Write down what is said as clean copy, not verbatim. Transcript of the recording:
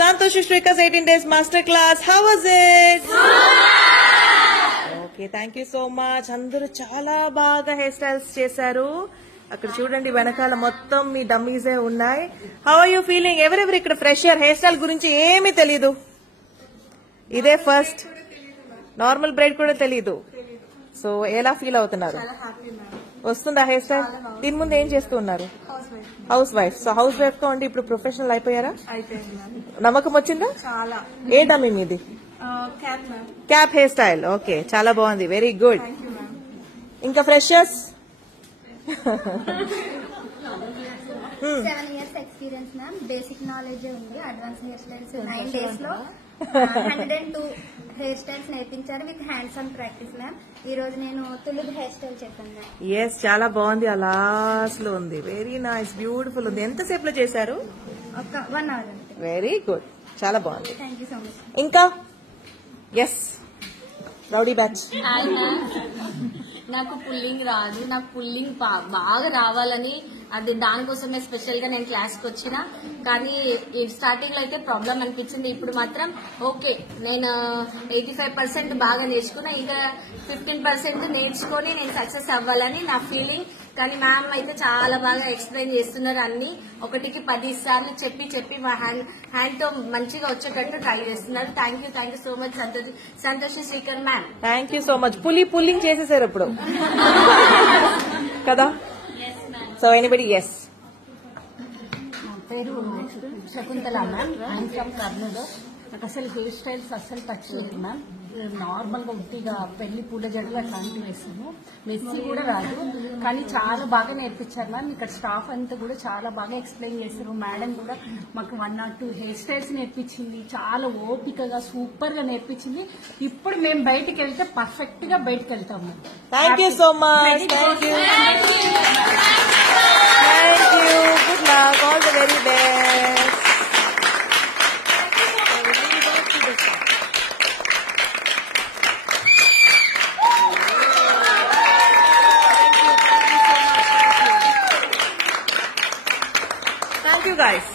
Santosh Shrika's 18 days masterclass. How was it? Okay, thank you so much. Andaru chala baga hairstyles chesaru. అక్కడ చూడండి వెనకాల మొత్తం మీ డమ్మీసే ఉన్నాయి. How are you feeling? ఎవరెవరు ఇక్కడ ఫ్రెషర్? హెయిర్ స్టైల్ గురించి ఏమీ తెలీదు, ఇదే ఫస్ట్, నార్మల్ బ్రైడ్ కూడా తెలీదు. సో ఎలా ఫీల్ అవుతున్నారు? వస్తుందా హెయిర్ స్టైల్? దీని ముందు ఏం చేస్తూ ఉన్నారు? House wife. So house wife గా ఉండి ఇప్పుడు ప్రొఫెషనల్ అయిపోయారా? నమ్మకం వచ్చిందా? ఏ డమ్మీ మీది? Cap hair style. ఓకే, చాలా బాగుంది, వెరీ గుడ్. ఇంకా freshers? 7 years experience ma'am. Basic knowledge ఉంది. అడ్వాన్స్ హెయిర్ స్టైల్స్ 9 days లో 102 హెయిర్ స్టైల్స్ నేర్పించారు with hands on practice ma'am. ఈ రోజు నేను తులుగు హెయిర్ స్టైల్ చెప్పాను మ్యామ్. ఎస్, చాలా బాగుంది, అలా లో ఉంది, వెరీ నైస్, బ్యూటిఫుల్ ఉంది. ఎంతసేపు లో చేశారు? ఒక 1 hour. వెరీ గుడ్, చాలా బాగుంది. Thank you so much. ఇంకా ఎస్, రౌడీ బ్యాచ్. నాకు పుల్లింగ్ రాదు. నాకు పుల్లింగ్ బాగా రావాలని అది దానికోసమే స్పెషల్ గా నేను క్లాస్కి వచ్చిన. కానీ స్టార్టింగ్ లో అయితే ప్రాబ్లం అనిపించింది. ఇప్పుడు మాత్రం ఓకే, నేను 85% బాగా నేర్చుకున్నా. ఇంకా 15% నేర్చుకొని నేను సక్సెస్ అవ్వాలని నా ఫీలింగ్. కానీ మ్యామ్ అయితే చాలా బాగా ఎక్స్ప్లెయిన్ చేస్తున్నారు. అన్ని 1కి 10 సార్లు చెప్పి మా హ్యాండ్ తో మంచిగా వచ్చేటట్టు ట్రై చేస్తున్నారు. Thank you so much Santosh Srikar ma'am. Thank you so much. Pulling చేసేసారు ఇప్పుడు కదా? So anybody? ఎస్. నా పేరు Shakuntala ma'am. I'm from Kurnool. నాకు అసలు హెయిర్ స్టైల్స్ అస్సలు టచ్ లేదు మ్యామ్. నార్మల్ గా ఉట్టిగా పెళ్లి పూల జడలు అట్లాంటివి వేస్తాము. మెస్సీ కూడా రాదు, కానీ చాలా బాగా నేర్పించారు మ్యామ్. ఇక్కడ స్టాఫ్ అంతా కూడా చాలా బాగా ఎక్స్ప్లెయిన్ చేస్తారు. మేడం కూడా మాకు 1 or 2 హెయిర్ స్టైల్స్ నేర్పించింది. చాలా ఓపికగా సూపర్ గా నేర్పించింది. ఇప్పుడు మేము బయటకు వెళ్తే పర్ఫెక్ట్ గా బయటకు వెళ్తాం ma'am. Thank you so much. Thank you. Good luck, all the very best. Thank you guys.